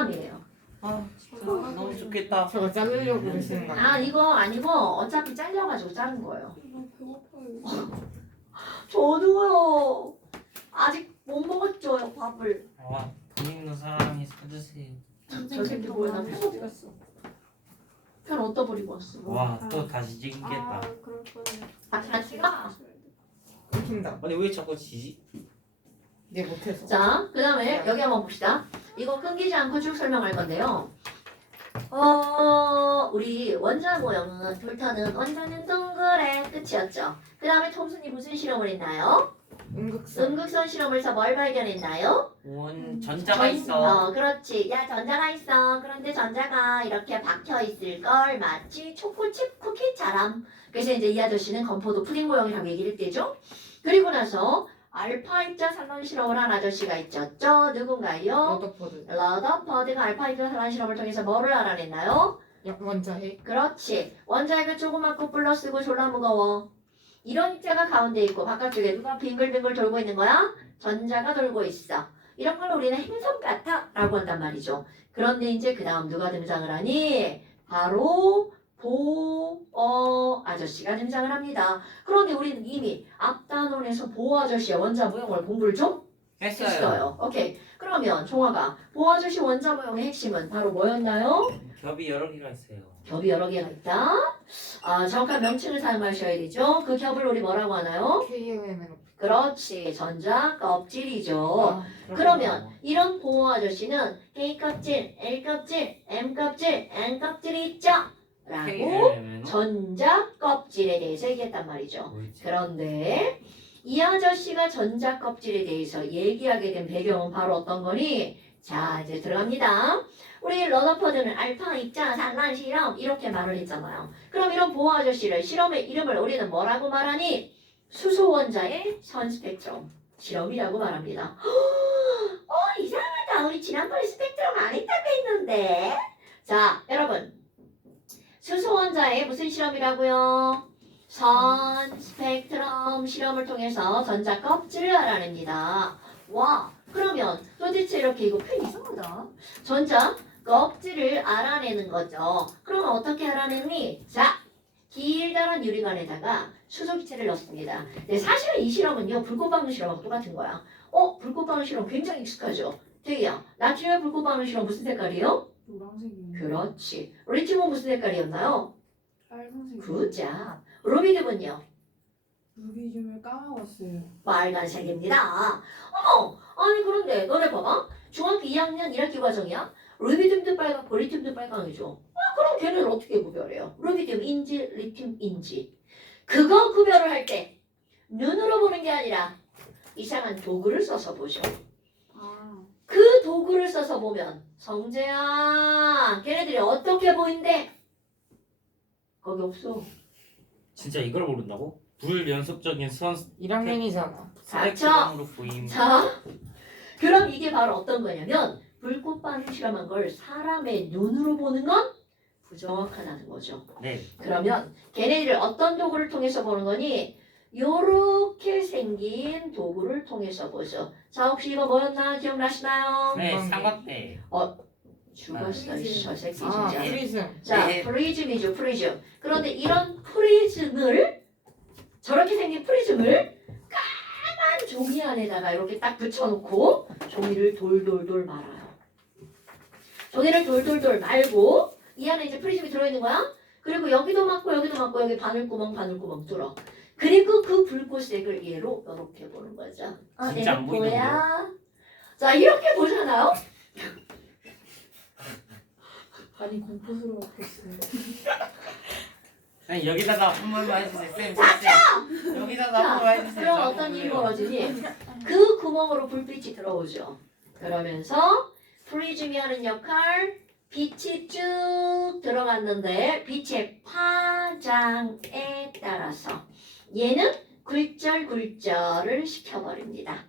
용암이에요. 아 진짜 너무 좋겠다. 저거 자르려고 그러시는 거 아 이거 아니고 어차피 잘려가지고 자른 거예요. 배고파요. 저도요. 아직 못 먹었죠 밥을. 돈 있는 사람이 사주세요. 저 새끼 뭐야 나 편 찍었어. 편 어디다 버리고 왔어. 또 다시 찍겠다. 그럴 거네. 다 찍어. 익힌다. 아니 왜 자꾸 지지? 얘 못해서. 자, 그 다음에 여기 한번 봅시다. 이거 끊기지 않고 쭉 설명할 건데요. 우리 원자 모형은 불타는 원자는 동그래 끝이었죠. 그 다음에 톰슨이 무슨 실험을 했나요? 음극선. 음극선 실험에서 뭘 발견했나요? 전자가 있어. 그렇지. 야, 전자가 있어. 그런데 전자가 이렇게 박혀 있을 걸 마치 초코칩 쿠키처럼. 그래서 이제 이 아저씨는 건포도 푸딩 모형이라고 얘기를 했대죠. 그리고 나서 알파 입자 산란 실험을 한 아저씨가 있었죠. 누군가요? 러더포드. 러더퍼드가 알파 입자 산란 실험을 통해서 뭐를 알아냈나요? 원자핵. 그렇지. 원자핵을 조그맣고 플러스고 졸라 무거워. 이런 입자가 가운데 있고 바깥쪽에 누가 빙글빙글 돌고 있는 거야? 전자가 돌고 있어. 이런 걸 우리는 행성 같아 라고 한단 말이죠. 그런데 이제 그 다음 누가 등장을 하니? 바로 보어 아저씨가 등장을 합니다. 그런데 우리는 이미 앞단원에서 보어 아저씨의 원자 모형을 공부를 좀 했어요. 오케이. 그러면 종아가 보어 아저씨 원자 모형의 핵심은 바로 뭐였나요? 겹이 여러 개가 있어요. 겹이 여러 개가 있다. 정확한 명칭을 사용하셔야 되죠. 그 겹을 우리 뭐라고 하나요? KOM으로. 그렇지. 전자 껍질이죠. 그러면 이런 보호 아저씨는 K 껍질, L 껍질, M 껍질, N 껍질이 있죠? 라고 전자 껍질에 대해서 얘기했단 말이죠. 그런데 이 아저씨가 전자 껍질에 대해서 얘기하게 된 배경은 바로 어떤 거니? 자, 이제 들어갑니다. 우리 러더퍼드는 알파 입자 산란 실험 이렇게 말을 했잖아요. 그럼 이런 보호 아저씨를 실험의 이름을 우리는 뭐라고 말하니? 수소 원자의 선 스펙트럼 실험이라고 말합니다. 이상하다. 우리 지난번에 스펙트럼 안 했다고 했는데. 자, 여러분. 수소 원자의 무슨 실험이라고요? 선 스펙트럼 실험을 통해서 전자 껍질을 알아냅니다. 와, 그러면 도대체 이렇게 이거 펜 이상하다. 전자 껍질을 알아내는 거죠. 그러면 어떻게 알아내니? 자, 길다란 유리관에다가 수소기체를 넣습니다. 네, 사실은 이 실험은요, 불꽃 박는 실험하고 똑같은 거야. 불꽃 박는 실험 굉장히 익숙하죠? 되게요. 나트륨의 불꽃 박는 실험 무슨 색깔이요? 노란색이. 그렇지. 리튬은 무슨 색깔이었나요? 빨간색. 굿잡. 루비듐은요? 루비즘을 까먹었어요. 빨간색입니다. 아니 그런데 너네 봐봐. 중학교 2학년 1학기 과정이야. 루비듐도 빨갛고 리튬도 빨강이죠. 그럼 걔는 어떻게 구별해요? 루비듐인지 리튬인지. 그거 구별을 할 때 눈으로 보는 게 아니라 이상한 도구를 써서 보죠. 그 도구를 써서 보면 성재야 걔네들이 어떻게 보인대? 거기 없어. 진짜 이걸 모른다고? 불연속적인 선 1학년이잖아. 스펙트럼으로 보임. 자, 그럼 이게 바로 어떤 거냐면 불꽃 반응 실험한 걸 사람의 눈으로 보는 건 부정확하다는 거죠. 네. 그러면 걔네들을 어떤 도구를 통해서 보는 거니? 요렇게 생긴 도구를 통해서 보죠. 자, 혹시 이거 뭐였나 기억나시나요? 네, 삼각대. 죽었어, 저 새끼 아, 진짜. 프리즘. 자, 네. 프리즘이죠, 프리즘. 그런데 이런 프리즘을 저렇게 생긴 프리즘을 까만 종이 안에다가 이렇게 딱 붙여놓고 종이를 돌돌돌 말아요. 종이를 돌돌돌 말고 이 안에 이제 프리즘이 들어있는 거야. 그리고 여기도 맞고 여기도 맞고 여기 바늘구멍 뚫어. 그리고 그 불꽃색을 얘로 이렇게 보는 거죠. 진짜 안 보이는데요? 뭐야? 자, 이렇게 보잖아요. 아니 공포스러웠겠어요. 아니, 여기다가 한 번만 해주세요. 쌤. 여기다가 한 번만 해주세요. 그럼 어떤 일이 벌어지니? 그 구멍으로 불빛이 들어오죠. 그러면서 프리즘이 하는 역할, 빛이 쭉 들어갔는데 빛의 파장에 따라서 얘는 굴절을 시켜버립니다.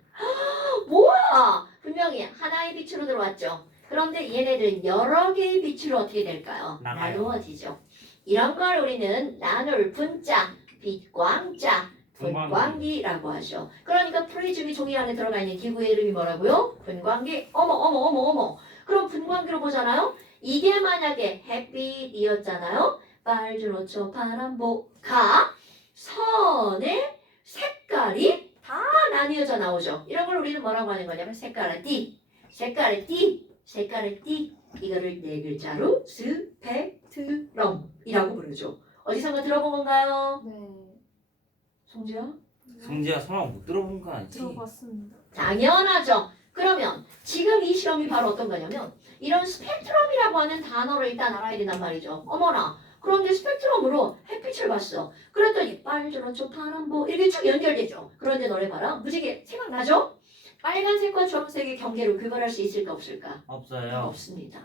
뭐야? 분명히 하나의 빛으로 들어왔죠. 그런데 얘네들은 여러 개의 빛으로 어떻게 될까요? 나가요. 나누어지죠. 이런 걸 우리는 나눌 분자, 빛광자, 분광기라고 하죠. 그러니까 프리즘이 종이 안에 들어가 있는 기구의 이름이 뭐라고요? 분광기. 어머. 그럼 분광기로 보잖아요. 이게 만약에 햇빛이었잖아요. 빨주노초 파란보가 선의 색깔이 다 나뉘어져 나오죠. 이런 걸 우리는 뭐라고 하는 거냐면 색깔의 띠, 색깔의 띠, 색깔의 띠. 이거를 네 글자로 스펙트럼이라고 부르죠. 어디선가 들어본 건가요? 네. 송지야? 성지야 설마 못 들어본 거 아니지? 들어봤습니다. 당연하죠. 그러면 지금 이 실험이 바로 어떤 거냐면 이런 스펙트럼이라고 하는 단어를 일단 알아야 된단 말이죠. 어머나. 그런데 스펙트럼으로 햇빛을 봤어. 그랬더니 빨주노초 파란보 이렇게 쭉 연결되죠. 그런데 너네 봐라. 무지개 생각나죠? 빨간색과 주황색의 경계로 구별할 수 있을까 없을까? 없어요. 없습니다.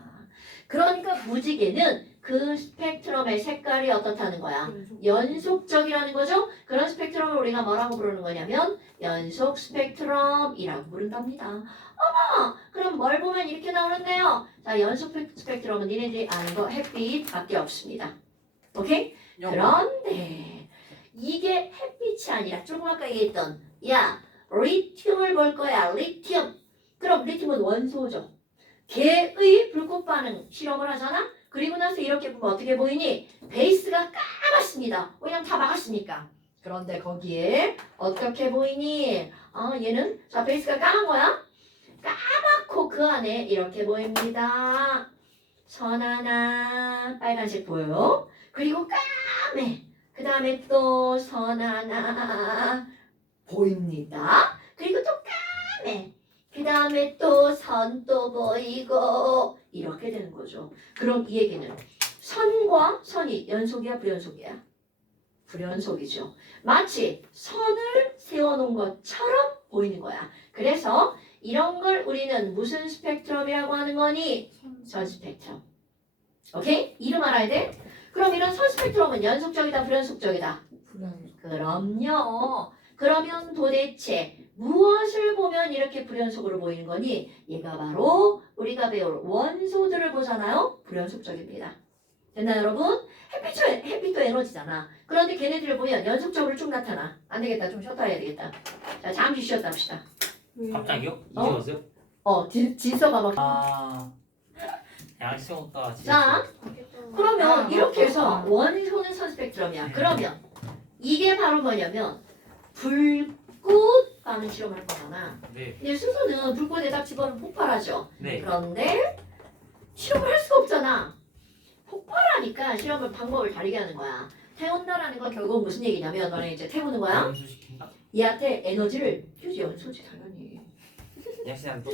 그러니까 무지개는 그 스펙트럼의 색깔이 어떻다는 거야? 연속적이라는 거죠. 그런 스펙트럼을 우리가 뭐라고 부르는 거냐면 연속 스펙트럼이라고 부른답니다. 어머! 그럼 뭘 보면 이렇게 나오는데요. 자, 연속 스펙트럼은 니네들이 아는 거 햇빛밖에 없습니다. 오케이? 그런데 이게 햇빛이 아니라 조금 아까 얘기했던 야, 리튬을 볼 거야. 리튬. 그럼 리튬은 원소죠. 개의 불꽃 반응 실험을 하잖아? 그리고 나서 이렇게 보면 어떻게 보이니? 베이스가 까맣습니다. 왜냐면 다 막았으니까. 그런데 거기에 어떻게 보이니? 얘는 자 베이스가 까만 거야. 까맣고 그 안에 이렇게 보입니다. 선 하나 빨간색 보여요. 그리고 까매. 그 다음에 또 선 하나 보입니다. 그리고 또 까매. 그 다음에 또 선 또 보이고 이렇게 되는 거죠. 그럼 이 얘기는 선과 선이 연속이야 불연속이야? 불연속이죠. 마치 선을 세워놓은 것처럼 보이는 거야. 그래서 이런 걸 우리는 무슨 스펙트럼이라고 하는 거니? 선 스펙트럼. 오케이? 이름 알아야 돼? 그럼 이런 선 스펙트럼은 연속적이다 불연속적이다? 불안해. 그럼요. 그러면 도대체 무엇을 보면 이렇게 불연속으로 보이는 거니? 얘가 바로 우리가 배울 원소들을 보잖아요. 불연속적입니다. 됐나요, 여러분? 햇빛도 에너지잖아. 그런데 걔네들을 보면 연속적으로 쭉 나타나. 안 되겠다. 좀 쉬었다 해야 되겠다. 자, 잠시 쉬었다 합시다. 갑자기요? 이제 어? 왔어요? 진서가 막. 아 양심 없다. 자, 그러면 이렇게 해서 아. 원소는 선 스펙트럼이야. 그러면 이게 바로 뭐냐면 불꽃 반응 실험할 거잖아. 네. 근데 수소는 불꽃에다 집어넣으면 폭발하죠. 네. 그런데 실험을 할 수가 없잖아. 폭발하니까 실험을 방법을 다르게 하는 거야. 태운다라는 건 결국 무슨 얘기냐면 너네 이제 태우는 거야. 연수시킨다? 얘한테 에너지를 휴지 연소지 당연히. 양심 또.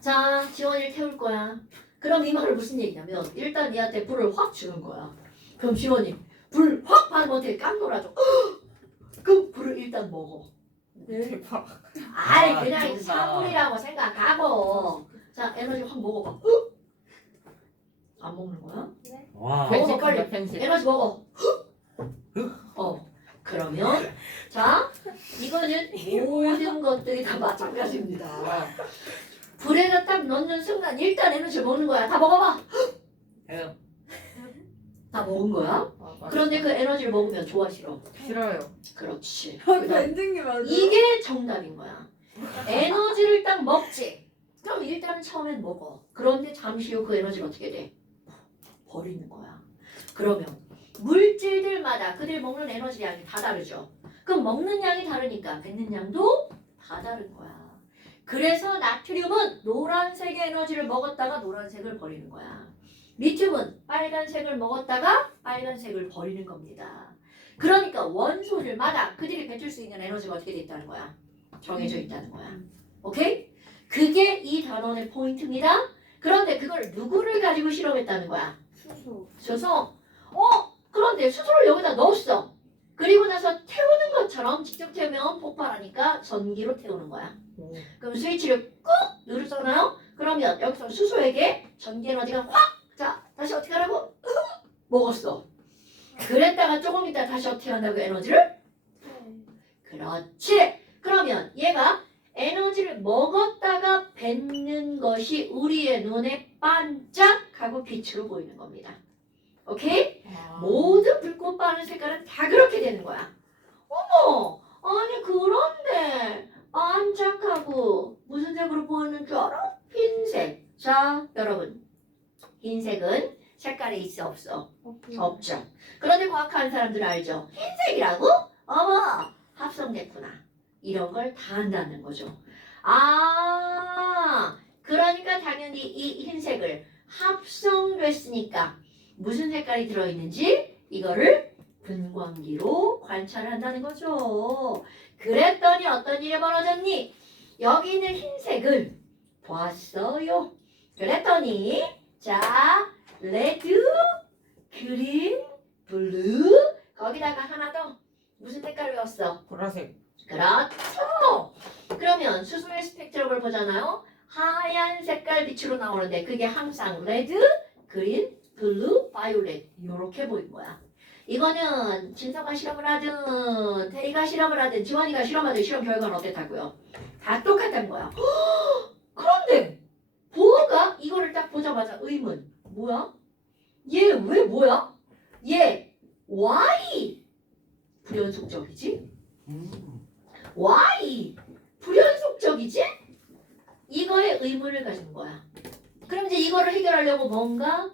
자, 지원이를 태울 거야. 그럼 이 말은 무슨 얘기냐면 일단 얘한테 불을 확 주는 거야. 그럼 지원이 불 확 받으면 어떻게 깜놀하죠. 그럼 불을 일단 먹어. 대박. 아이 아, 그냥 쩐다. 사물이라고 생각하고 자 에너지 확 먹어봐. 안 먹는 거야? 와. 먹어, 빨리. 편집 편집. 에너지 먹어. 그러면 자 이거는 모든 것들이 다 마찬가지입니다. 불에다 딱 넣는 순간 일단 에너지를 먹는 거야. 다 먹어봐. 해요. 다 먹은 거야. 아, 맞아. 그런데 그 에너지를 먹으면 좋아 싫어. 싫어요. 그렇지. 아, 그다음 엔딩이 맞아. 이게 정답인 거야. 에너지를 딱 먹지. 그럼 일단 처음엔 먹어. 그런데 잠시 후 그 에너지를 어떻게 돼? 버리는 거야. 그러면 물질들마다 그들 먹는 에너지 양이 다 다르죠. 그럼 먹는 양이 다르니까 뱉는 양도 다 다른 거야. 그래서 나트륨은 노란색의 에너지를 먹었다가 노란색을 버리는 거야. 리튬은 빨간색을 먹었다가 빨간색을 버리는 겁니다. 그러니까 원소들마다 그들이 뱉을 수 있는 에너지가 어떻게 돼 있다는 거야? 정해져 있다는 거야. 오케이? 그게 이 단원의 포인트입니다. 그런데 그걸 누구를 가지고 실험했다는 거야? 수소. 그래서 그런데 수소를 여기다 넣었어. 그리고 나서 태우는 것처럼 직접 태우면 폭발하니까 전기로 태우는 거야. 오. 그럼 스위치를 꾹 누르잖아요. 그러면 여기서 수소에게 전기 에너지가 확! 자, 다시 어떻게 하라고? 먹었어. 그랬다가 조금 있다 다시 어떻게 한다고 에너지를? 그렇지. 그러면 얘가 에너지를 먹었다가 뱉는 것이 우리의 눈에 반짝하고 빛으로 보이는 겁니다. 오케이? 아. 모든 불꽃 반응 색깔은 다 그렇게 되는 거야. 어머! 아니 그런데 반짝하고 무슨 색으로 보이는 줄 알아? 흰색. 자, 여러분. 흰색은 색깔이 있어 없어? 없죠. 그런데 과학하는 사람들은 알죠. 흰색이라고? 어머, 합성됐구나. 이런 걸 다 한다는 거죠. 아, 그러니까 당연히 이 흰색을 합성됐으니까 무슨 색깔이 들어있는지 이거를 분광기로 관찰한다는 거죠. 그랬더니 어떤 일이 벌어졌니? 여기 있는 흰색을 봤어요. 그랬더니 자, 레드, 그린, 블루 거기다가 하나 더 무슨 색깔 외웠어? 보라색. 그렇죠. 그러면 수소의 스펙트럼을 보잖아요. 하얀 색깔 빛으로 나오는데 그게 항상 레드, 그린, 블루, 바이올렛 이렇게 보인 거야. 이거는 진서가 실험을 하든 태희가 실험을 하든 지원이가 실험하든 실험 결과는 어땠다고요? 다 똑같다는 거야. 그런데 보호가 이거를 딱 보자마자 의문. 뭐야? 얘 왜 뭐야? 얘 Y 불연속적이지? Y 불연속적이지? 이거에 의문을 가진 거야. 그럼 이제 이거를 해결하려고 뭔가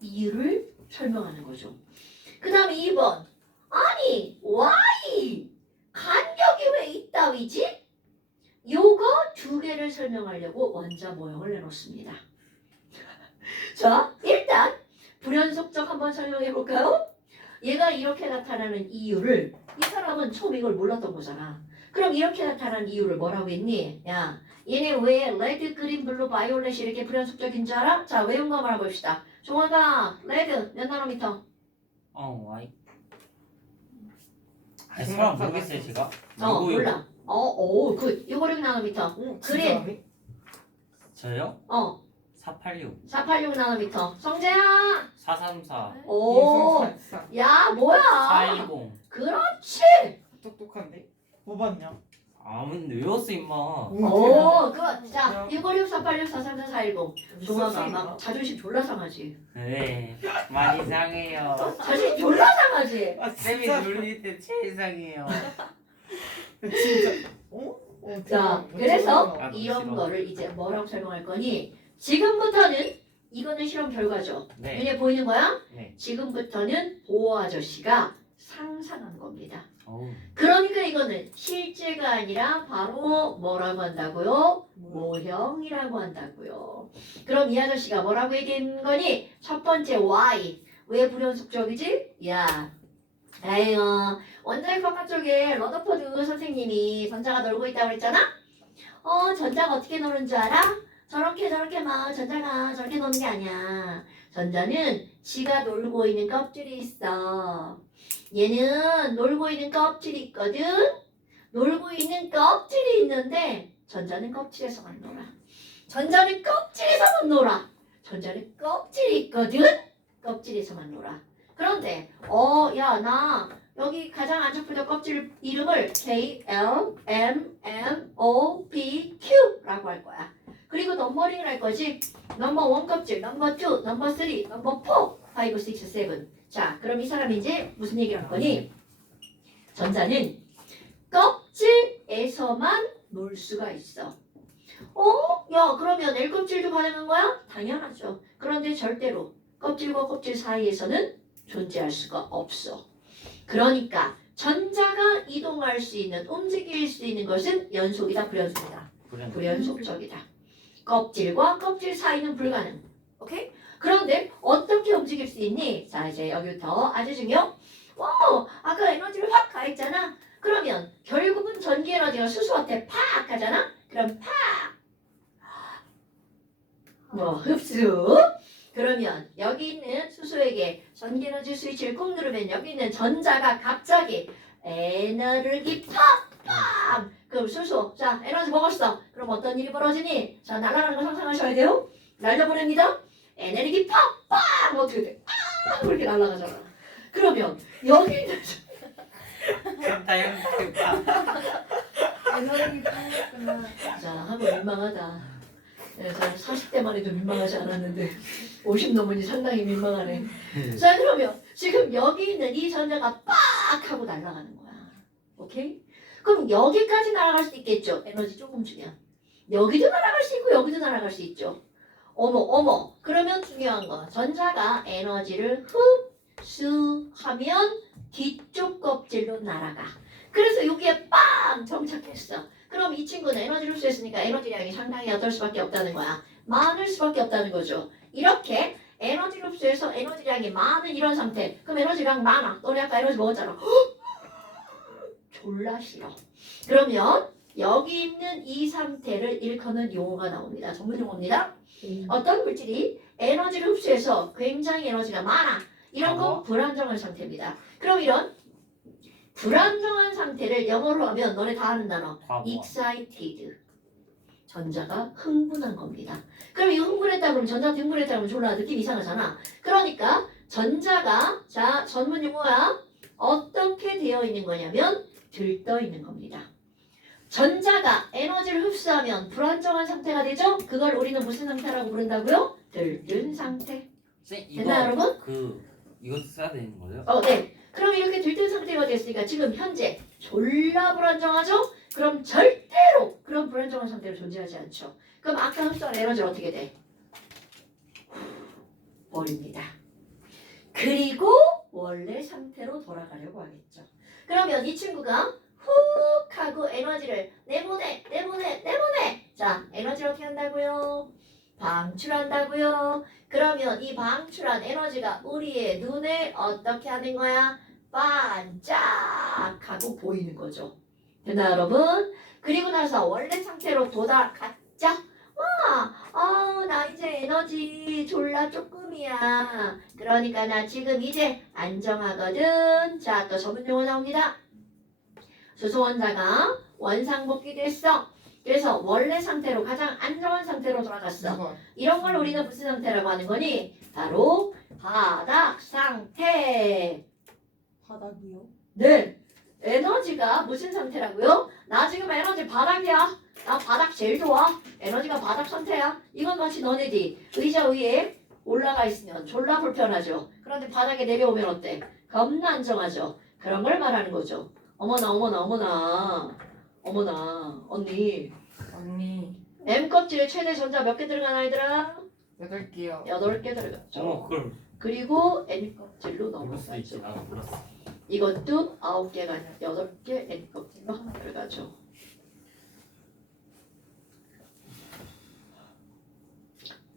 이유를 설명하는 거죠. 그 다음에 2번. 아니 Y 간격이 왜 이따위지? 요거 두 개를 설명하려고 원자 모형을 내놓습니다. 자, 일단 불연속적 한번 설명해 볼까요? 얘가 이렇게 나타나는 이유를 이 사람은 처음 이걸 몰랐던 거잖아. 그럼 이렇게 나타나는 이유를 뭐라고 했니? 야, 얘네 왜 레드, 그린, 블루, 바이올렛이 이렇게 불연속적인 줄 알아? 자, 외운 거 말해봅시다. 종아가 레드 몇 나노미터? Y. 아니, 사람 모르겠어요, 제가. 몰라. 굿. 656나노미터. 그린. 저요? 486. 486 나노미터. 성재야. 434. 오. 야, 뭐야? 410. 그렇지. 똑똑한데? 뭐 봤냐? 근데 외웠어, 임마. 오, 굿. 자, 656, 486, 434, 410. 종아가 막 자존심 졸라 상하지. 네. 많이 상해요. 자존심 졸라 상하지. 쌤이 놀릴 때 제일 상해요. 진짜 자, 대박. 그래서 아, 너무 이런 싫어. 거를 이제 뭐라고 설명할 거니? 지금부터는 이거는 실험 결과죠. 네. 눈에 보이는 거야? 네. 지금부터는 보호 아저씨가 상상한 겁니다. 어우. 그러니까 이거는 실제가 아니라 바로 뭐라고 한다고요? 모형이라고 한다고요. 그럼 이 아저씨가 뭐라고 얘기한 거니? 첫 번째 Y. 왜 불연속적이지? 야, 에휴, 원자핵 바깥쪽에 러더퍼드 선생님이 전자가 놀고 있다고 그랬잖아? 전자가 어떻게 노는 줄 알아? 저렇게 막 전자가 저렇게 노는 게 아니야. 전자는 지가 놀고 있는 껍질이 있어. 얘는 놀고 있는 껍질이 있거든. 놀고 있는 껍질이 있는데 전자는 껍질에서만 놀아. 전자는 껍질에서만 놀아. 전자는 껍질이 있거든. 껍질에서만 놀아. 그런데 야, 나 여기 가장 안쪽부터 껍질 이름을 K, L, M, N, O, P, Q라고 할 거야. 그리고 넘버링을 할 거지. 넘버 1 껍질, 넘버 2, 넘버 3, 넘버 4, 5, 6, 7. 자, 그럼 이 사람이 이제 무슨 얘기를 할 거니? 전자는 껍질에서만 놀 수가 있어. 야, 그러면 L 껍질도 가능한 거야? 당연하죠. 그런데 절대로 껍질과 껍질 사이에서는 존재할 수가 없어. 그러니까 전자가 이동할 수 있는, 움직일 수 있는 것은 연속이다, 불연속이다. 불연속적이다. 껍질과 껍질 사이는 불가능. 오케이? 그런데 어떻게 움직일 수 있니? 자, 이제 여기부터 아주 중요. 아까 에너지를 확 가했잖아. 그러면 결국은 전기 에너지가 수소한테 팍 가잖아. 그럼 흡수. 그러면 여기 있는 수소에게 전기 에너지 스위치를 꾹 누르면 여기 있는 전자가 갑자기 에너지 팍! 그럼 수소, 자, 에너지 먹었어. 그럼 어떤 일이 벌어지니? 자, 날아가는 거 상상하셔야 돼요. 날려보냅니다. 에너지 팍! 어떻게 돼? 그렇게 날아가잖아. 그러면 여기 있는 에너지 파였구나. 자, 한번 민망하다. 그래서 40대만 해도 민망하지 않았는데 50 넘으니 상당히 민망하네. 자, 그러면 지금 여기 있는 이 전자가 빡 하고 날아가는 거야. 오케이? 그럼 여기까지 날아갈 수 있겠죠? 에너지 조금 주면. 여기도 날아갈 수 있고 여기도 날아갈 수 있죠. 어머. 그러면 중요한 거. 전자가 에너지를 흡수하면 뒤쪽 껍질로 날아가. 그래서 여기에 빵 정착했어. 그럼 이 친구는 에너지를 흡수했으니까 에너지량이 상당히 어떨 수밖에 없다는 거야. 많을 수밖에 없다는 거죠. 이렇게 에너지를 흡수해서 에너지량이 많은 이런 상태. 그럼 에너지량 많아. 너네 아까 에너지 먹었잖아. 졸라 싫어. 그러면 여기 있는 이 상태를 일컫는 용어가 나옵니다. 전문 용어입니다. 어떤 물질이 에너지를 흡수해서 굉장히 에너지가 많아. 이런 건 불안정한 상태입니다. 그럼 이런 불안정한 상태를 영어로 하면 너네 다 아는 단어. excited. 전자가 흥분한 겁니다. 그럼 이거 흥분했다 그러면 전자한테 흥분했다 그러면 졸라 느낌 이상하잖아. 그러니까 전자가 자 전문 용어야. 어떻게 되어 있는 거냐면 들떠 있는 겁니다. 전자가 에너지를 흡수하면 불안정한 상태가 되죠? 그걸 우리는 무슨 상태라고 부른다고요? 들뜬 상태. 쌤 됐나요, 여러분? 이것도 써야 되는 거예요? 네. 그럼 이렇게 들뜬 상태가 됐으니까 지금 현재 졸라 불안정하죠? 그럼 절대로 그런 불안정한 상태로 존재하지 않죠. 그럼 아까 흡수한 에너지는 어떻게 돼? 버립니다. 그리고 원래 상태로 돌아가려고 하겠죠. 그러면 이 친구가 훅 하고 에너지를 내보내. 자, 에너지를 어떻게 한다고요? 방출한다고요. 그러면 이 방출한 에너지가 우리의 눈에 어떻게 하는 거야? 반짝하고 보이는 거죠. 됐나요, 여러분? 그리고 나서 원래 상태로 돌아갔죠? 나 이제 에너지 졸라 조금이야. 그러니까 나 지금 이제 안정하거든. 자, 또 전문 용어 나옵니다. 수소원자가 원상복귀 됐어. 그래서 원래 상태로 가장 안정한 상태로 돌아갔어. 이런 걸 우리는 무슨 상태라고 하는 거니? 바로 바닥 상태. 바닥이요? 네. 에너지가 무슨 상태라고요? 나 지금 에너지 바닥이야. 나 바닥 제일 좋아. 에너지가 바닥 상태야. 이건 마치 너네들이 의자 위에 올라가 있으면 졸라 불편하죠. 그런데 바닥에 내려오면 어때? 겁나 안정하죠. 그런 걸 말하는 거죠. 어머나 언니 M 껍질에 최대 전자 몇 개 들어가나 얘들아? 8개요. 8개 들어갔죠. 그걸 그리고 N 껍질로 모를 수도 있지. 넘어가죠. 나도 몰랐어. 이것도 9개가 아니라 8개 N 껍질로 하나 들어가죠.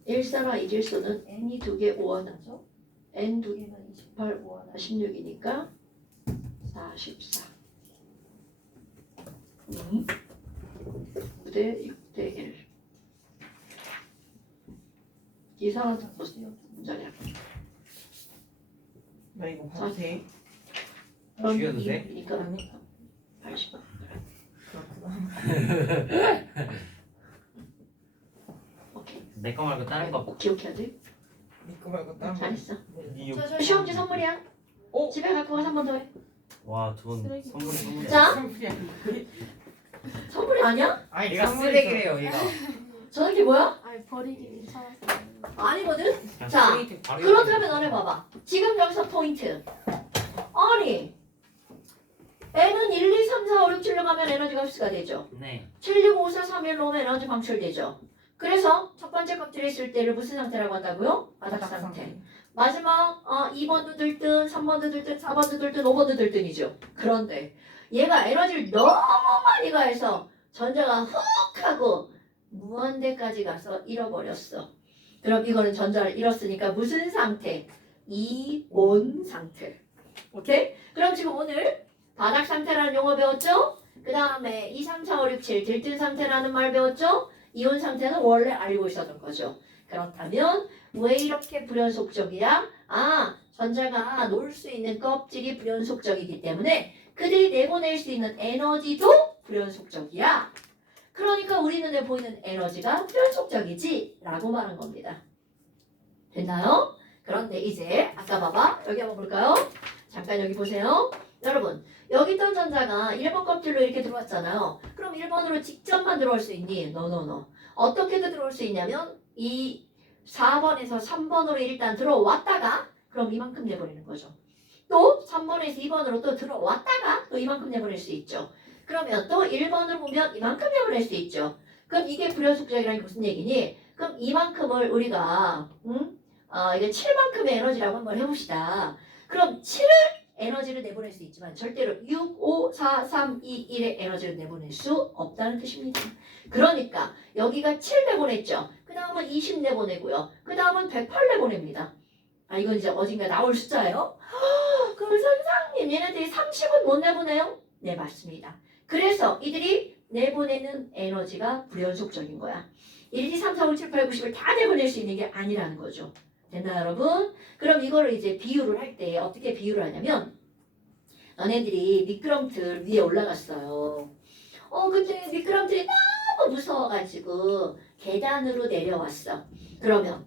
일산화 이질소는 N이 2개 5하나죠. N 2개는 28, 5하나 16이니까 44. 9대 6대 1. 이상한 것이요. 문자량. 나 이거 봐도 돼? 그럼 죽여도 돼? 2니까 아니. 80. 그렇구나. 오케이. 내 거 말고 다른 거. 기억해야 돼? 믿고 말고 다른 거. 잘했어. 네 저 시험지 선물이야. 집에 갖고 가서 한 번 더 해. 와, 돈 선물이. 자. 선물이야. 선물이 아니야? 아니 얘가 쓰레기래요, 얘가. 저는 게 뭐야? 아니 버리기 귀찮았어요. 아니거든? 그냥 자, 쓰레기 바로 그렇다면 너네 봐봐. 지금 여기서 포인트. 아니, N은 1, 2, 3, 4, 5, 6, 7로 가면 에너지가 흡수가 되죠. 네. 7, 6, 5, 4, 3, 1로 오면 에너지 방출되죠. 그래서 첫 번째 껍질에 있을 때를 무슨 상태라고 한다고요? 바닥 상태. 마지막 2번도 들뜬, 3번도 들뜬, 4번도 들뜬, 5번도 들뜬이죠. 그런데 얘가 에너지를 너무 많이 가해서 전자가 훅 하고 무한대까지 가서 잃어버렸어. 그럼 이거는 전자를 잃었으니까 무슨 상태? 이온 상태. 오케이? 그럼 지금 오늘 바닥 상태라는 용어 배웠죠? 그 다음에 2, 3, 4, 5, 6, 7 들뜬 상태라는 말 배웠죠? 이온 상태는 원래 알고 있었던 거죠. 그렇다면 왜 이렇게 불연속적이야? 전자가 놓을 수 있는 껍질이 불연속적이기 때문에 그들이 내보낼 수 있는 에너지도 불연속적이야. 그러니까 우리 눈에 보이는 에너지가 불연속적이지 라고 말한 겁니다. 됐나요? 그런데 이제 아까 봐봐. 여기 한번 볼까요? 잠깐 여기 보세요. 여러분 여기 있던 전자가 1번 껍질로 이렇게 들어왔잖아요. 그럼 1번으로 직접만 들어올 수 있니? No. 어떻게도 들어올 수 있냐면 이 4번에서 3번으로 일단 들어왔다가 그럼 이만큼 내보내는 거죠. 또 3번에서 2번으로 또 들어왔다가 또 이만큼 내보낼 수 있죠. 그러면 또 1번으로 보면 이만큼 내보낼 수 있죠. 그럼 이게 불연속적이라는 게 무슨 얘기니? 그럼 이만큼을 우리가 이게 7만큼의 에너지라고 한번 해봅시다. 그럼 7을 에너지를 내보낼 수 있지만 절대로 6, 5, 4, 3, 2, 1의 에너지를 내보낼 수 없다는 뜻입니다. 그러니까 여기가 7 내보냈죠. 그 다음은 20 내보내고요. 그 다음은 108 내보냅니다. 아 이건 이제 어딘가 나올 숫자예요? 그럼 선생님 얘네들이 30은 못 내보내요? 네 맞습니다. 그래서 이들이 내보내는 에너지가 불연속적인 거야. 1, 2, 3, 4, 5, 7, 8, 90을 다 내보낼 수 있는 게 아니라는 거죠. 됐나 여러분? 그럼 이거를 이제 비유를 할 때 어떻게 비유를 하냐면 너네들이 미끄럼틀 위에 올라갔어요. 근데 미끄럼틀이 너무 무서워가지고 계단으로 내려왔어. 그러면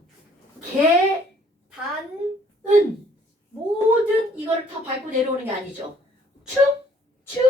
계단은 모든 이거를 다 밟고 내려오는 게 아니죠. 축, 축,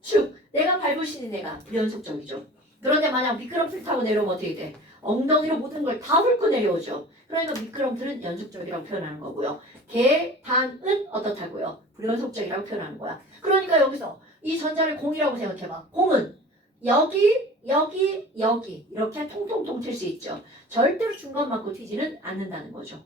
축. 내가 밟을 수 있는 애가 불연속적이죠. 그런데 만약 미끄럼틀 타고 내려오면 어떻게 돼? 엉덩이로 모든 걸 다 훑고 내려오죠. 그러니까 미끄럼틀은 연속적이라고 표현하는 거고요. 계단은 어떻다고요? 불연속적이라고 표현하는 거야. 그러니까 여기서 이 전자를 공이라고 생각해봐. 공은 여기, 여기, 여기 이렇게 통통통 튈 수 있죠. 절대로 중간 맞고 튀지는 않는다는 거죠.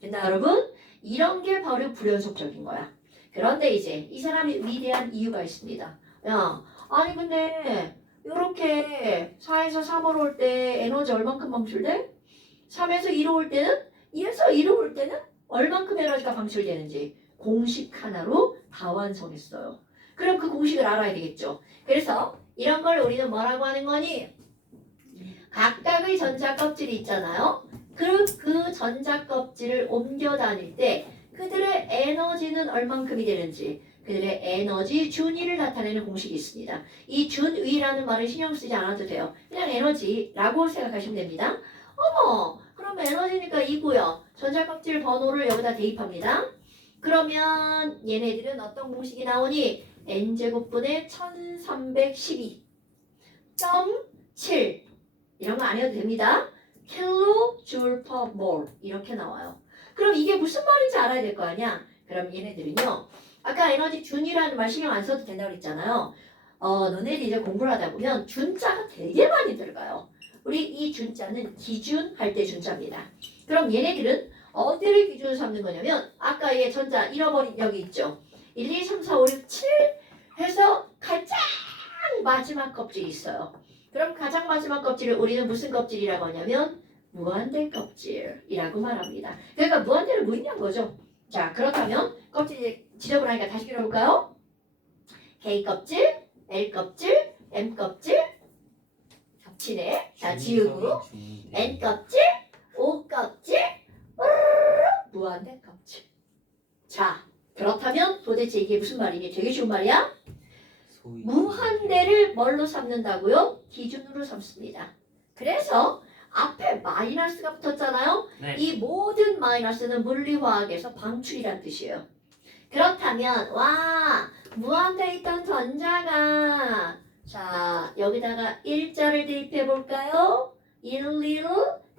됐나 여러분? 이런 게 바로 불연속적인 거야. 그런데 이제 이 사람이 위대한 이유가 있습니다. 야, 아니 근데 이렇게 4에서 3으로 올 때 에너지 얼만큼 방출돼? 3에서 2로 올 때는? 2에서 2로 올 때는 얼만큼 에너지가 방출되는지 공식 하나로 다 완성했어요. 그럼 그 공식을 알아야 되겠죠. 그래서 이런 걸 우리는 뭐라고 하는 거니? 각각의 전자 껍질이 있잖아요. 그 전자 껍질을 옮겨 다닐 때 그들의 에너지는 얼만큼이 되는지 그들의 에너지 준위를 나타내는 공식이 있습니다. 이 준위라는 말을 신경 쓰지 않아도 돼요. 그냥 에너지라고 생각하시면 됩니다. 어머, 그럼 에너지니까 이고요. 전자 껍질 번호를 여기다 대입합니다. 그러면 얘네들은 어떤 공식이 나오니? n제곱분의 1312.7 이런 거 안 해도 됩니다. 킬로줄 per mole 이렇게 나와요. 그럼 이게 무슨 말인지 알아야 될 거 아니야? 그럼 얘네들은요. 아까 에너지 준이라는 말 신경 안 써도 된다고 그랬잖아요. 너네들이 이제 공부를 하다 보면 준자가 되게 많이 들어가요. 우리 이 준자는 기준 할 때 준자입니다. 그럼 얘네들은 어디를 기준으로 삼는 거냐면 아까 얘 전자 잃어버린 여기 있죠. 1, 2, 3, 4, 5, 6, 7 해서 가장 마지막 껍질이 있어요. 그럼 가장 마지막 껍질을 우리는 무슨 껍질이라고 하냐면 무한대 껍질이라고 말합니다. 그러니까 무한대를 무의미한 거죠. 자 그렇다면 껍질 지저분하니까 다시 그려볼까요? K 껍질, L 껍질, M 껍질 겹치네. 자 지우고 N 껍질, O 껍질, 무한대 껍질. 자 그렇다면 도대체 이게 무슨 말이니? 되게 쉬운 말이야. 무한대를 뭘로 삼는다고요? 기준으로 삼습니다. 그래서 앞에 마이너스가 붙었잖아요. 네. 이 모든 마이너스는 물리화학에서 방출이란 뜻이에요. 그렇다면 와 무한대에 있던 전자가 자 여기다가 일자를 대입해 볼까요? 1, 1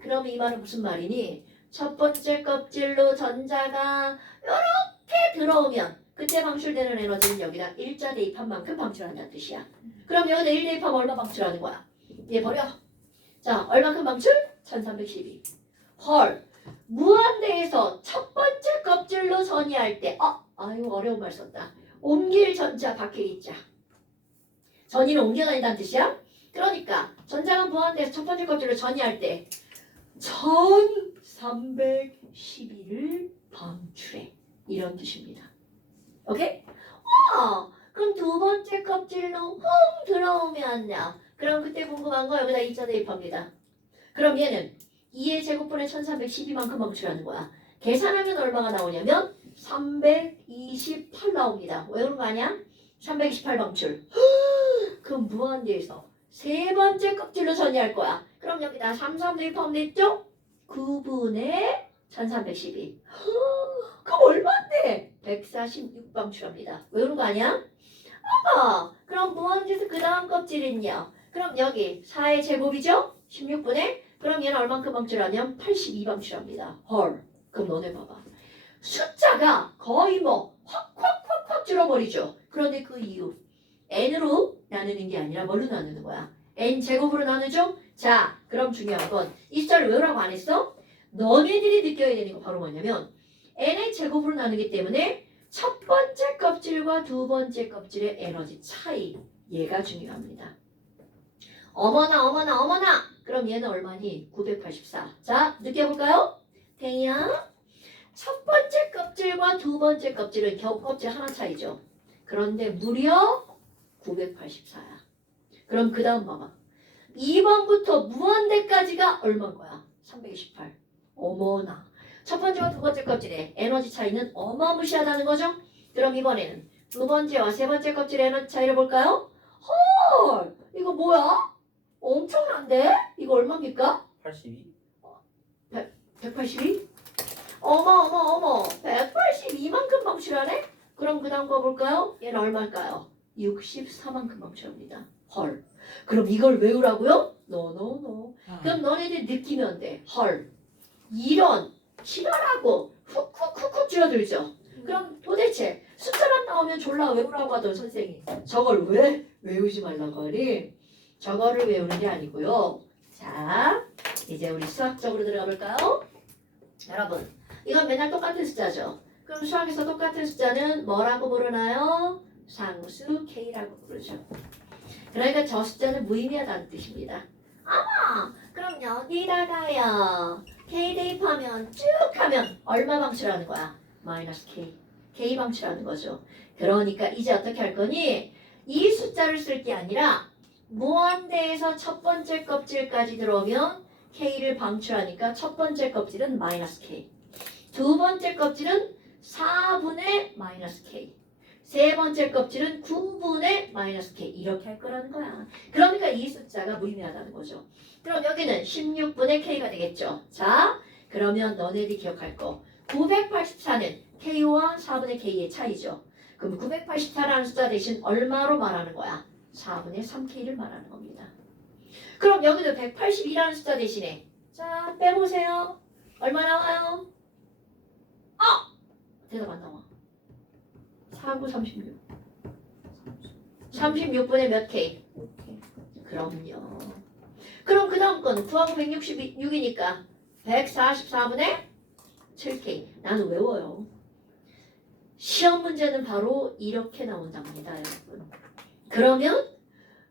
그럼 이 말은 무슨 말이니? 첫 번째 껍질로 전자가 이렇게 들어오면 그때 방출되는 에너지는 여기다 일자 대입한 만큼 방출한다는 뜻이야. 그럼 여기다 1 대입하면 얼마 방출하는 거야? 얘 버려. 자 얼마큼 방출? 1312. 헐 무한대에서 첫 번째 껍질로 전이할 때 아유 어려운 말 썼다. 옮길 전자 밖에 있자. 전이는 옮겨다닌다는 뜻이야? 그러니까 전자가 무한대에서 첫 번째 껍질로 전이할 때 1312를 방출해. 이런 뜻입니다. 오케이? 그럼 두 번째 껍질로 들어오면요. 그럼 그때 궁금한 거 여기다 2자 대입합니다. 그럼 얘는 2의 제곱분의 1312만큼 방출하는 거야. 계산하면 얼마가 나오냐면 328 나옵니다. 왜 그런 거 아니야? 328 방출. 그럼 무한대에서 세 번째 껍질로 전이할 거야. 그럼 여기다 3, 3 대입하면 됐죠? 9분의 1312. 그럼 얼마인데? 146 방출합니다. 왜 그런 거 아니야? 그럼 무한대에서 그 다음 껍질은요. 그럼 여기 4의 제곱이죠? 16분의 그럼 얘는 얼만큼 방출하냐면 82 방출합니다. 헐. 그럼 너네 봐봐. 숫자가 거의 뭐 확 줄어버리죠. 그런데 그 이유 n으로 나누는 게 아니라 뭘로 나누는 거야? n 제곱으로 나누죠? 자, 그럼 중요한 건 이 숫자를 외우라고 안 했어? 너네들이 느껴야 되는 거 바로 뭐냐면 n의 제곱으로 나누기 때문에 첫 번째 껍질과 두 번째 껍질의 에너지 차이 얘가 중요합니다. 어머나 어머나 어머나 그럼 얘는 얼마니? 984. 자 느껴볼까요? 태희야 첫 번째 껍질과 두 번째 껍질은 겨우 껍질 하나 차이죠. 그런데 무려 984야. 그럼 그 다음 봐봐. 2번부터 무한대까지가 얼마인 거야? 328. 어머나. 첫 번째와 두 번째 껍질의 에너지 차이는 어마무시하다는 거죠? 그럼 이번에는 두 번째와 세 번째 껍질의 에너지 차이를 볼까요? 헐! 이거 뭐야? 엄청난데? 이거 얼마입니까? 82? 182? 어머 182만큼 방출하네? 그럼 그 다음 거 볼까요? 얘는 얼마일까요? 64만큼 방출합니다. 헐. 그럼 이걸 외우라고요? 노. 그럼 너네들 느끼면 돼. 헐. 이런 지랄하고 훅훅훅훅 줄어들죠. 그럼 도대체 숫자만 나오면 졸라 외우라고 하던 선생이 저걸 왜 외우지 말라고 하니? 저거를 외우는 게 아니고요. 자, 이제 우리 수학적으로 들어가 볼까요? 여러분, 이건 맨날 똑같은 숫자죠. 그럼 수학에서 똑같은 숫자는 뭐라고 부르나요? 상수 K라고 부르죠. 그러니까 저 숫자는 무의미하다는 뜻입니다. 그럼 여기다가요. K 대입하면 쭉 하면 얼마 방출하는 거야? 마이너스 K. K 방출하는 거죠. 그러니까 이제 어떻게 할 거니? 이 숫자를 쓸 게 아니라 무한대에서 첫 번째 껍질까지 들어오면 K를 방출하니까 첫 번째 껍질은 마이너스 K. 두 번째 껍질은 4분의 마이너스 K. 세 번째 껍질은 9분의 마이너스 K. 이렇게 할 거라는 거야. 그러니까 이 숫자가 무의미하다는 거죠. 그럼 여기는 16분의 K가 되겠죠. 자, 그러면 너네들이 기억할 거. 984는 K와 4분의 K의 차이죠. 그럼 984라는 숫자 대신 얼마로 말하는 거야? 4분의 3K를 말하는 겁니다. 그럼 여기도 182라는 숫자 대신에 자, 빼보세요. 얼마 나와요? 대답 안 나와. 4, 9, 36. 36분의 몇 K? 그럼요. 그럼 그 다음 건 9하고 166이니까 144분의 7K. 나는 외워요. 시험 문제는 바로 이렇게 나온답니다, 여러분. 그러면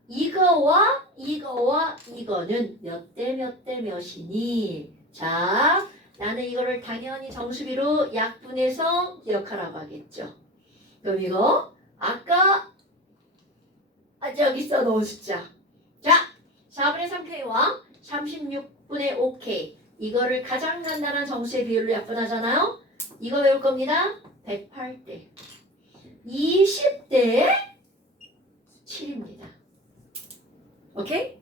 이거와 이거는 몇 대 몇 대 몇이니? 자, 나는 이거를 당연히 정수비로 약분해서 기억하라고 하겠죠. 그럼 이거 아까 저기 써놓은 숫자. 자, 4분의 3K와 36분의 5K. 이거를 가장 간단한 정수의 비율로 약분하잖아요. 이거 외울 겁니다. 108대 20대 7입니다. 오케이?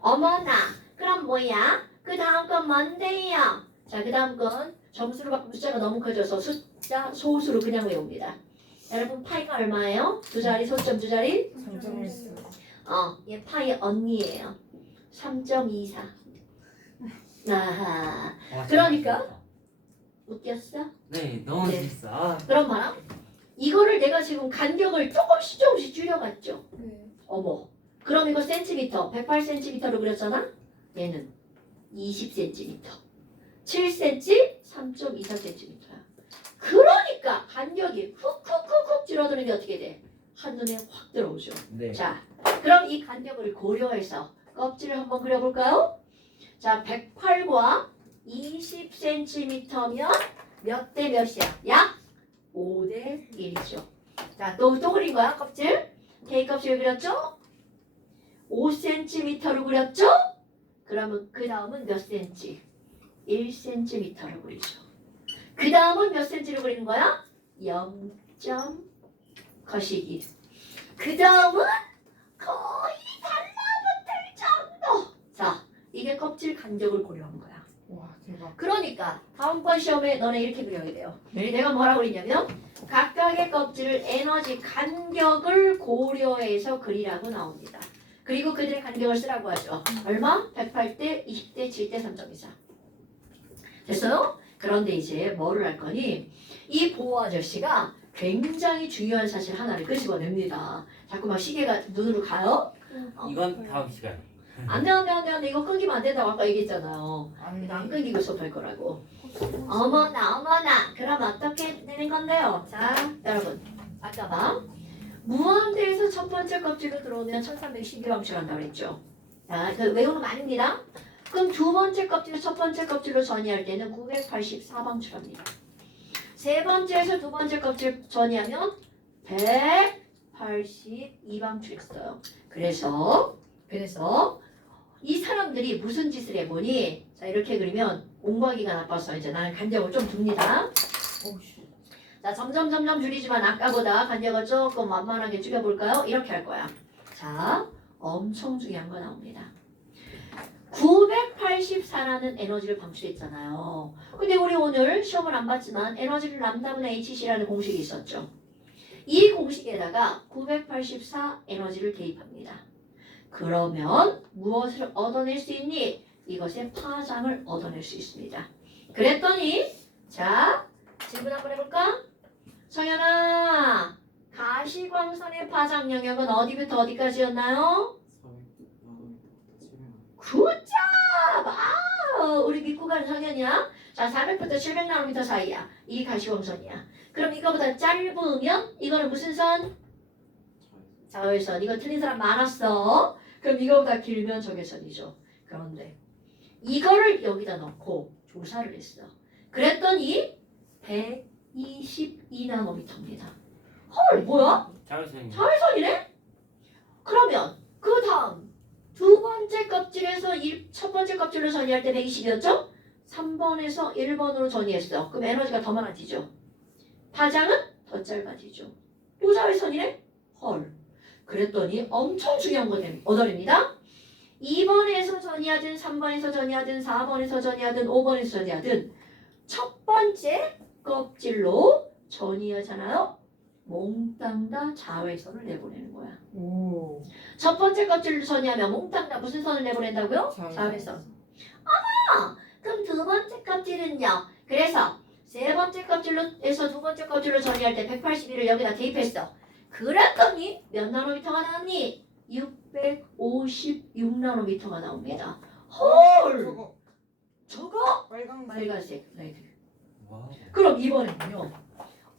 어머나. 그럼 뭐야? 그 다음 건 뭔데요? 자, 그 다음 건 점수로 바꾸면 숫자가 너무 커져서 숫자 소수로 그냥 외웁니다. 여러분 파이가 얼마예요? 두 자리, 소점 두 자리? 3.14. 얘 파이 언니예요. 3.24. 아하. 그러니까? 웃겼어? 네, 너무 네. 재밌어. 그럼 봐라. 이거를 내가 지금 간격을 조금씩 줄여봤죠. 네. 어머. 그럼 이거 센티미터 108cm로 그렸잖아? 얘는 20cm. 7cm 3.24cm야. 그러니까 간격이 훅훅훅훅 줄어드는 게 어떻게 돼? 한눈에 확 들어오죠. 네. 자, 그럼 이 간격을 고려해서 껍질을 한번 그려볼까요? 자, 108과 20cm면 몇 대 몇이야? 약 5대 1이죠. 자, 또 그린 거야, 껍질? K 껍질 그렸죠? 5cm로 그렸죠? 그러면 그 다음은 몇 cm? 1cm로 그리죠. 그 다음은 몇 cm로 그리는 거야? 0. 거시기. 그 다음은 거의 달라붙을 정도. 자, 이게 껍질 간격을 고려한 거야. 와 대박. 그러니까 다음번 시험에 너네 이렇게 그려야 돼요. 네? 내가 뭐라고 그랬냐면 각각의 껍질을 에너지 간격을 고려해서 그리라고 나옵니다. 그리고 그들의 간격을 쓰라고 하죠. 얼마? 108대 20대 7대 3.24. 됐어요? 그런데 이제 뭐를 할 거니? 이 보호 아저씨가 굉장히 중요한 사실 하나를 끄집어냅니다. 자꾸 막 시계가 눈으로 가요? 이건 다음 시간에. 안 돼. 이거 끊기면 안 된다고 아까 얘기했잖아요. 안 이거 안 돼. 끊기고 수업할 거라고. 어머나. 그럼 어떻게 되는 건데요? 자, 여러분. 아까 봐. 무한대에서 첫 번째 껍질로 들어오면 1312 방출한다고 그랬죠. 자, 그 외우는 거 아닙니다. 그럼 두 번째 껍질, 첫 번째 껍질로 전이할 때는 984 방출합니다. 세 번째에서 두 번째 껍질 전이하면 182 방출했어요. 그래서 이 사람들이 무슨 짓을 해보니, 자, 이렇게 그리면 공부하기가 나빠서 이제 나는 간격을 좀 둡니다. 오씨. 자, 점점 줄이지만 아까보다 간격을 조금 완만하게 줄여볼까요? 이렇게 할 거야. 자, 엄청 중요한 거 나옵니다. 984라는 에너지를 방출했잖아요. 근데 우리 오늘 시험을 안 봤지만 에너지를 람다분의 hc라는 공식이 있었죠. 이 공식에다가 984 에너지를 대입합니다. 그러면 무엇을 얻어낼 수 있니? 이것의 파장을 얻어낼 수 있습니다. 그랬더니 자, 질문 한번 해볼까? 정연아, 가시광선의 파장 영역은 어디부터 어디까지였나요? 굿잡! 우리 믿고 가는 성현이야. 자, 400부터 700나노미터 사이야. 이 가시광선이야. 그럼 이거보다 짧으면 이거는 무슨 선? 자외선. 이거 틀린 사람 많았어. 그럼 이거보다 길면 적외선이죠. 그런데 이거를 여기다 넣고 조사를 했어. 그랬더니 122나노미터입니다. 헐, 뭐야? 자외선이. 자외선이네? 그러면 그 다음 두 번째 껍질에서 첫 번째 껍질로 전이할 때 120이었죠? 3번에서 1번으로 전이했어. 그럼 에너지가 더 많아지죠. 파장은 더 짧아지죠. 또 자외선이네? 헐. 그랬더니 엄청 중요한 거 얻어냅니다. 2번에서 전이하든 3번에서 전이하든 4번에서 전이하든 5번에서 전이하든 첫 번째 껍질로 전이하잖아요. 몽땅 다 자외선을 내보내는 거야. 오. 첫 번째 껍질로 전이하면 몽땅 다 무슨 선을 내보낸다고요? 자외선. 그럼 두 번째 껍질은요. 그래서 세 번째 껍질로에서 두 번째 껍질로 전이할 때 181을 여기다 대입했어. 그랬더니 몇 나노미터가 나왔니? 656나노미터가 나옵니다. 헐! 저거 저거 빨강색. 빨간색. 네. 와우. 그럼 이번에는요.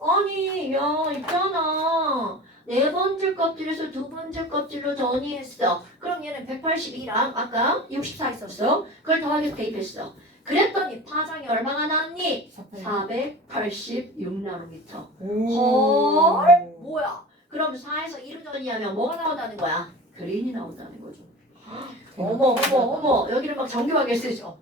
아니, 야, 있잖아. 네 번째 껍질에서 두 번째 껍질로 전이했어. 그럼 얘는 182랑 아까 64 있었어. 그걸 더하기 대입했어. 그랬더니 파장이 얼마나 나왔니? 486나노미터. 오. 헐! 뭐야? 그럼 4에서 1을 전이하면 뭐가 나온다는 거야? 그린이 나온다는 거죠. 어머. 여기를 막 정교하게 쓰죠.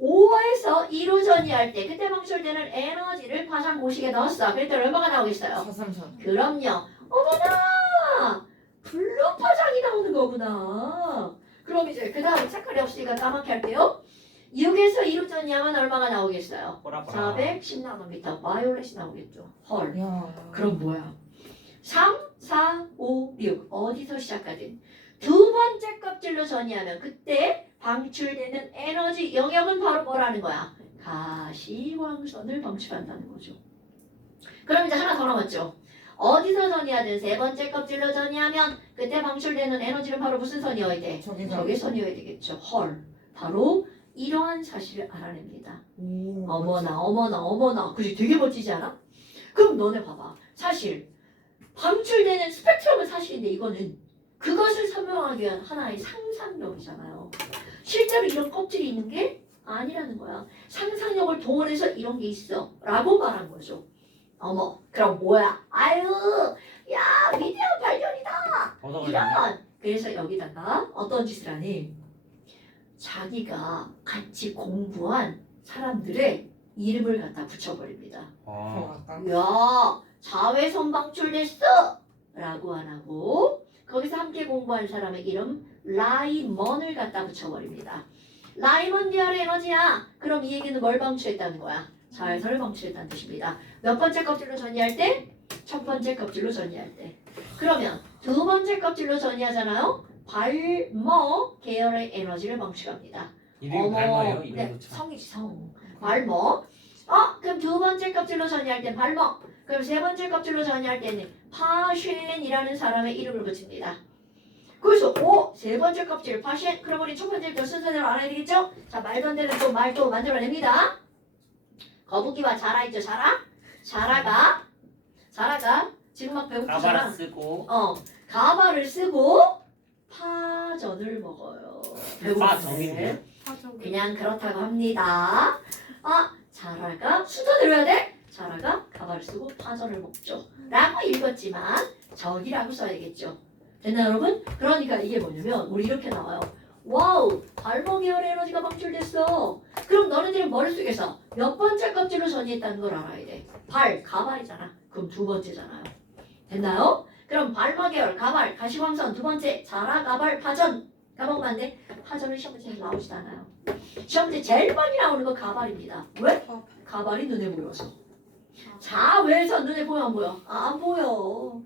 5에서 2로 전이할 때 그때 방출되는 에너지를 파장 공식에 넣었어. 그랬더니 얼마가 나오겠어요? 433. 그럼요. 어머나! 블루 파장이 나오는 거구나. 그럼 이제 그 다음 색깔이 없으니까 까맣게 할게요. 6에서 2로 전이하면 얼마가 나오겠어요? 보라보라. 410나노미터 바이올렛이 나오겠죠. 헐. 야. 그럼 뭐야? 3, 4, 5, 6 어디서 시작하든 두 번째 껍질로 전이하면 그때 방출되는 에너지 영역은 바로 뭐라는 거야? 가시광선을 방출한다는 거죠. 그럼 이제 하나 더 남았죠. 어디서 전이하든 세 번째 껍질로 전이하면 그때 방출되는 에너지는 바로 무슨 선이어야 돼? 적외선이어야 되겠죠. 헐. 바로 이러한 사실을 알아냅니다. 오. 어머나. 그지? 되게 멋지지 않아? 그럼 너네 봐봐. 사실 방출되는 스펙트럼은 사실인데 이거는 그것을 설명하기 위한 하나의 상상력이잖아요. 실제로 이런 껍질이 있는 게 아니라는 거야. 상상력을 동원해서 이런 게 있어 라고 말한 거죠. 어머, 그럼 뭐야? 아유, 야, 위대한 발견이다. 이런. 그래서 여기다가 어떤 짓을 하니? 자기가 같이 공부한 사람들의 이름을 갖다 붙여버립니다. 와. 야, 자외선 방출됐어! 라고 안 하고 거기서 함께 공부한 사람의 이름 라이먼을 갖다 붙여버립니다. 라이먼 디아르 에너지야. 그럼 이 얘기는 뭘 방출했다는 거야? 자외선을 방출했다는 뜻입니다. 몇 번째 껍질로 전이할 때? 첫 번째 껍질로 전이할 때. 그러면 두 번째 껍질로 전이하잖아요. 발머 계열의 에너지를 방출합니다. 이름이 발머예요? 네, 이름도 참. 성이지 성. 발머. 그럼 두 번째 껍질로 전이할 때 발머. 그럼 세 번째 껍질로 전이할 때는 파쉔이라는 사람의 이름을 붙입니다. 그래서 세 번째 껍질 파신. 그럼 우리 첫 번째부터 순서대로 알아야 되겠죠? 자, 말도 안 되는 또 말 또 만들어냅니다. 거북이와 자라 있죠, 자라? 자라가 지금 막 가발을 배고프잖아. 쓰고 가발을 쓰고 파전을 먹어요. 파전이요? 그냥 그렇다고 합니다. 자라가 순서대로 해야 돼? 자라가 가발을 쓰고 파전을 먹죠. 라고 읽었지만 저기라고 써야 되겠죠. 됐나요, 여러분? 그러니까 이게 뭐냐면 우리 이렇게 나와요. 와우, 발모 계열의 에너지가 방출됐어. 그럼 너네들은 머릿속에서 몇 번째 껍질로 전이했다는 걸 알아야 돼. 가발이잖아. 그럼 두 번째잖아요. 됐나요? 그럼 발모 계열, 가발, 가시광선 두 번째, 자라, 가발, 파전. 까먹으면 안 돼? 파전은 시험 문제에 나오지도 않아요. 시험 문제 제일 많이 나오는 건 가발입니다. 왜? 가발이 눈에 보여서. 자외선 눈에 보여 안 보여? 안 보여.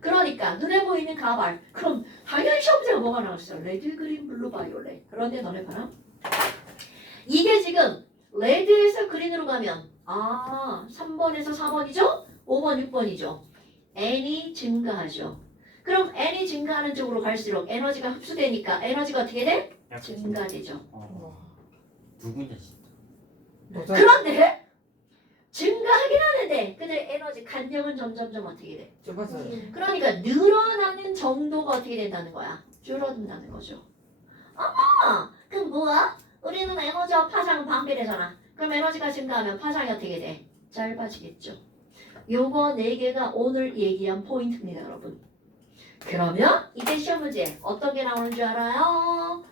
그러니까 눈에 보이는 가발. 그럼 당연히 시험 문제가 뭐가 나왔어요? 레드, 그린, 블루, 바이올렛. 그런데 너네 봐라. 이게 지금 레드에서 그린으로 가면 3번에서 4번이죠? 5번, 6번이죠. N이 증가하죠. 그럼 N이 증가하는 쪽으로 갈수록 에너지가 흡수되니까 에너지가 어떻게 돼? 증가되죠. 누구냐 진짜. 그런데 증가하긴 하는데 근데 에너지 간격은 점점점 어떻게 돼? 좁아져요. 그러니까 늘어나는 정도가 어떻게 된다는 거야? 줄어든다는 거죠. 그럼 뭐야? 우리는 에너지와 파장은 반비례잖아. 그럼 에너지가 증가하면 파장이 어떻게 돼? 짧아지겠죠. 요거 4개가 오늘 얘기한 포인트입니다, 여러분. 그러면 이제 시험 문제 어떤 게 나오는 줄 알아요?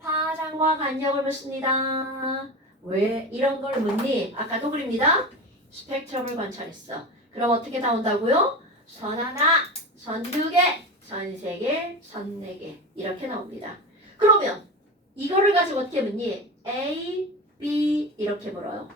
파장과 간격을 묻습니다. 왜 이런 걸 묻니? 아까 도그립니다. 스펙트럼을 관찰했어. 그럼 어떻게 나온다고요? 선 하나, 선 2개, 선 3개, 선 4개 이렇게 나옵니다. 그러면 이거를 가지고 어떻게 묻니? A, B 이렇게 물어요.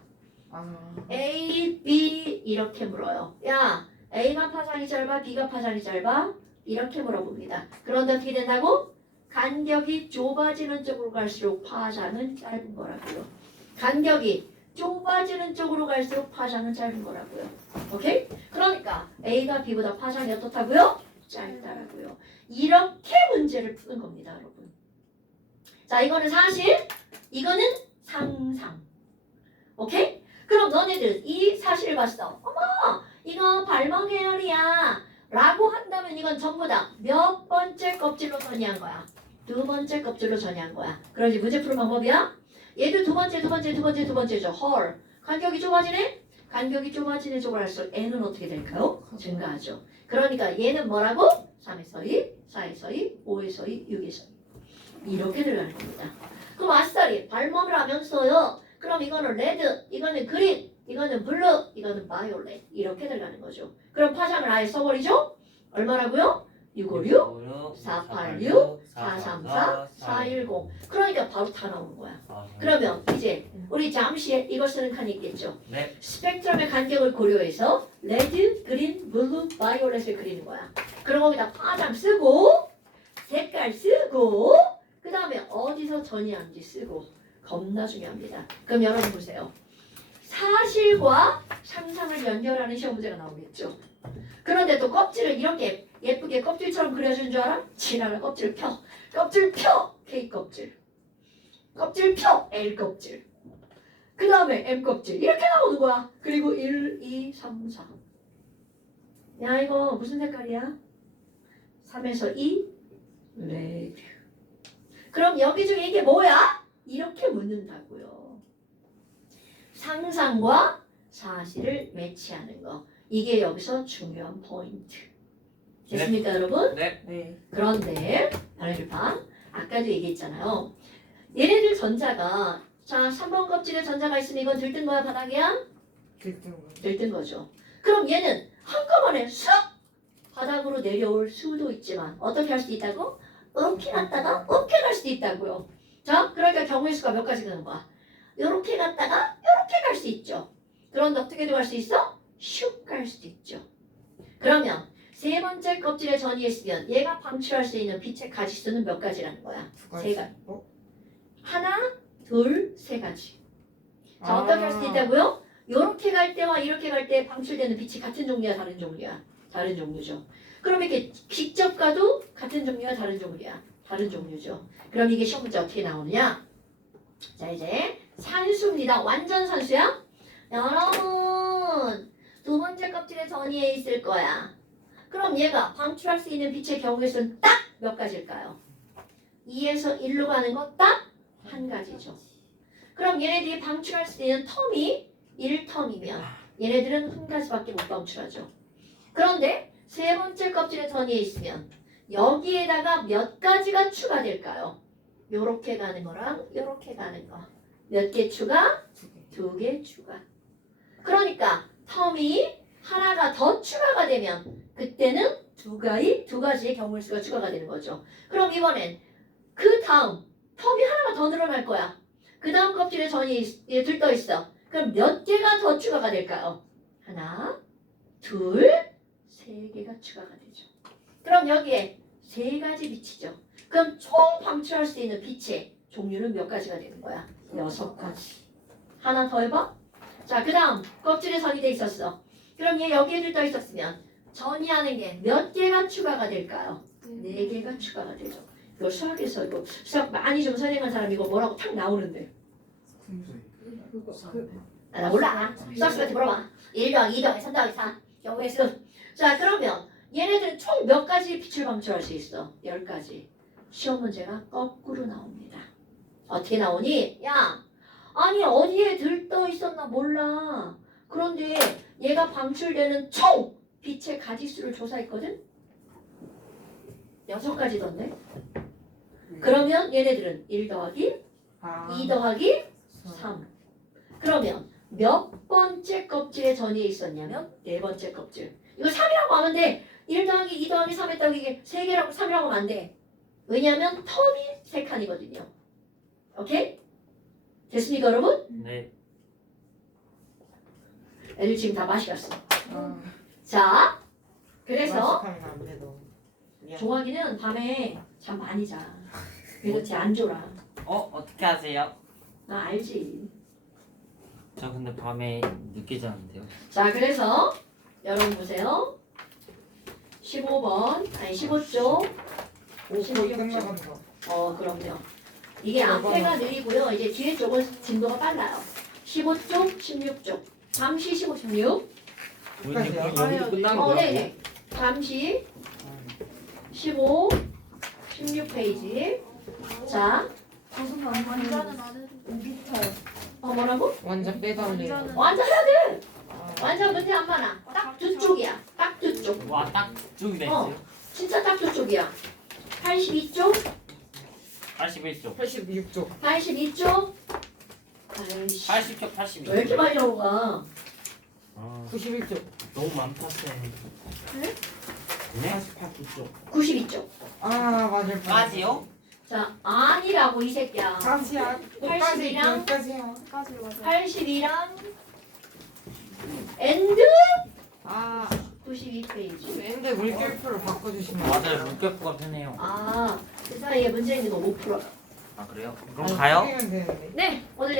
A, B 이렇게 물어요. 야, A가 파장이 짧아, B가 파장이 짧아? 이렇게 물어봅니다. 그런데 어떻게 된다고? 간격이 좁아지는 쪽으로 갈수록 파장은 짧은 거라고요. 간격이 좁아지는 쪽으로 갈수록 파장은 짧은 거라고요. 오케이? 그러니까 A가 B보다 파장이 어떻다고요? 짧다라고요. 이렇게 문제를 푸는 겁니다, 여러분. 자, 이거는 사실, 이거는 상상. 오케이? 그럼 너네들 이 사실을 봤어. 어머, 이거 발모 계열이야. 라고 한다면 이건 전부 다 몇 번째 껍질로 전이한 거야? 2번째 껍질로 전이한 거야. 그러지 문제 푸는 방법이야? 얘도 두 번째죠. 헐. 간격이 좁아지네? 간격이 좁아지는 쪽으로 할수록 n은 어떻게 될까요? 증가하죠. 그러니까 얘는 뭐라고? 3에서 2, 4에서 2, 5에서 2, 6에서 2. 이렇게 들어가는 겁니다. 그럼 아싸리 발목을 하면서요. 그럼 이거는 레드, 이거는 그린, 이거는 블루, 이거는 바이올렛. 이렇게 들어가는 거죠. 그럼 파장을 아예 써버리죠? 얼마라고요? 656, 486, 434, 410. 그러니까 바로 다 나오는 거야. 그러면 이제 우리 잠시 이걸 쓰는 칸이 있겠죠. 네. 스펙트럼의 간격을 고려해서 레드, 그린, 블루, 바이올렛을 그리는 거야. 그럼 거기다 파장 쓰고 색깔 쓰고 그 다음에 어디서 전이한지 쓰고 겁나 중요합니다. 그럼 여러분 보세요. 사실과 상상을 연결하는 시험 문제가 나오겠죠. 그런데 또 껍질을 이렇게 예쁘게 껍질처럼 그려주는 줄 알아? 지나가 껍질 펴. 껍질 펴. K 껍질. 껍질 펴. L 껍질. 그 다음에 M 껍질. 이렇게 나오는 거야. 그리고 1, 2, 3, 4. 야 이거 무슨 색깔이야? 3에서 2. 레드. 그럼 여기 중에 이게 뭐야? 이렇게 묻는다고요. 상상과 사실을 매치하는 거. 이게 여기서 중요한 포인트. 됐습니까, 여러분? 네. 그런데 너네들 봐. 아까도 얘기했잖아요. 얘네들 전자가 자 3번 껍질에 전자가 있으면 이건 들뜬 거야, 바닥이야? 들뜬 거죠. 그럼 얘는 한꺼번에 쑥 바닥으로 내려올 수도 있지만 어떻게 할 수도 있다고? 이렇게 갔다가 이렇게 갈 수도 있다고요. 자, 그러니까 경우의 수가 몇 가지 가는 거야? 이렇게 갔다가 이렇게 갈 수 있죠. 그런데 어떻게도 갈 수 있어? 슉 갈 수도 있죠. 그러면 세 번째 껍질에 전이했으면 얘가 방출할 수 있는 빛의 가지수는 몇 가지라는 거야? 세 가지. 하나, 둘, 세 가지. 자, 어떻게 할 수 있다고요? 이렇게 갈 때와 이렇게 갈 때 방출되는 빛이 같은 종류야, 다른 종류야? 다른 종류죠. 그럼 이렇게 직접 가도 같은 종류야, 다른 종류야? 다른 종류죠. 그럼 이게 시험 문제 어떻게 나오느냐? 자, 이제 산수입니다. 완전 산수야? 여러분, 두 번째 껍질에 전이에 있을 거야. 그럼 얘가 방출할 수 있는 빛의 경우의 수는 딱 몇 가지일까요? 2에서 1로 가는 거 딱 한 가지죠. 그럼 얘네들이 방출할 수 있는 텀이 1텀이면 얘네들은 한 가지밖에 못 방출하죠. 그런데 세 번째 껍질에 전이에 있으면 여기에다가 몇 가지가 추가될까요? 요렇게 가는 거랑 요렇게 가는 거. 몇 개 추가? 2개 추가. 그러니까 텀이 하나가 더 추가가 되면 그때는 두 가지의 경우의 수가 추가가 되는 거죠. 그럼 이번엔 그 다음 텀이 하나가 더 늘어날 거야. 그 다음 껍질에 전이 들떠 있어. 그럼 몇 개가 더 추가가 될까요? 하나, 둘, 세 개가 추가가 되죠. 그럼 여기에 세 가지 빛이죠. 그럼 총 방출할 수 있는 빛의 종류는 몇 가지가 되는 거야? 6가지. 하나 더 해봐. 자, 그 다음 껍질에 전이 돼 있었어. 그럼 얘 여기에 들떠 있었으면 전이하는 게 몇 개가 추가가 될까요? 4개가 추가가 되죠. 이거 수학에서 이거 수학 많이 좀 선행한 사람 이거 뭐라고 탁 나오는데. 나 몰라. 수학쌤한테 물어봐. 1 더하기 2 더하기 3 더하기 4 경우의 수. 자, 그러면 얘네들은 총 몇 가지 빛을 방출할 수 있어? 10가지. 시험 문제가 거꾸로 나옵니다. 어떻게 나오니? 야, 아니 어디에 들떠 있었나 몰라. 그런데 얘가 방출되는 총 빛의 가지수를 조사했거든? 6가지던데? 그러면 얘네들은 1 더하기 2 더하기 3. 그러면 몇 번째 껍질에 전이에 있었냐면 네 번째 껍질. 이거 3이라고 하면 돼. 1 더하기 2 더하기 3 했다고 이게 3개라고 3이라고 하면 안 돼. 왜냐하면 텀이 3칸이거든요. 오케이? 됐습니까 여러분? 네. 애들 지금 다 마시갔어. 자, 그래서 종아기는 밤에 잠 많이 자. 그래서 쟤안 졸아. 어떻게 하세요? 나 알지. 저 근데 밤에 늦게 자는데요. 자, 그래서 여러분 보세요. 15번, 아니 15쪽. 거의 끝나간다. 그럼요. 이게 앞에가 느리고요. 이제 뒤에 쪽은 진도가 빨라요. 15쪽, 16쪽. 잠시 15, 16. 여기까지요? 끝난 네네. 잠시 15, 16페이지. 자, 무슨 완전은 안 해도 밑에 뭐라고? 완전 빼달래. 완전 해야 돼. 완전 문제 안 많아. 딱 두 쪽이야. 딱 두 쪽. 와딱 쭉이 있어요. 진짜 딱 두 쪽이야. 82쪽, 81쪽. 86쪽. 82쪽. 아이씨. 80쪽 82쪽. 왜 이렇게 많이 나오가? 91쪽. 너무 많다 쌤. 네? 네? 48쪽. 92쪽. 맞을 까지요? 자, 아니라고 이 새끼야. 까지야. 80이랑 까지야. 까지 맞아. 82랑 엔드 92페이지. 근데 물결표를 바꿔주시면 맞아요. 물결표가 편해요. 그 사이에 문제 있는 거 못 풀어요. 아 그래요? 그럼 가요? 되는데. 네, 오늘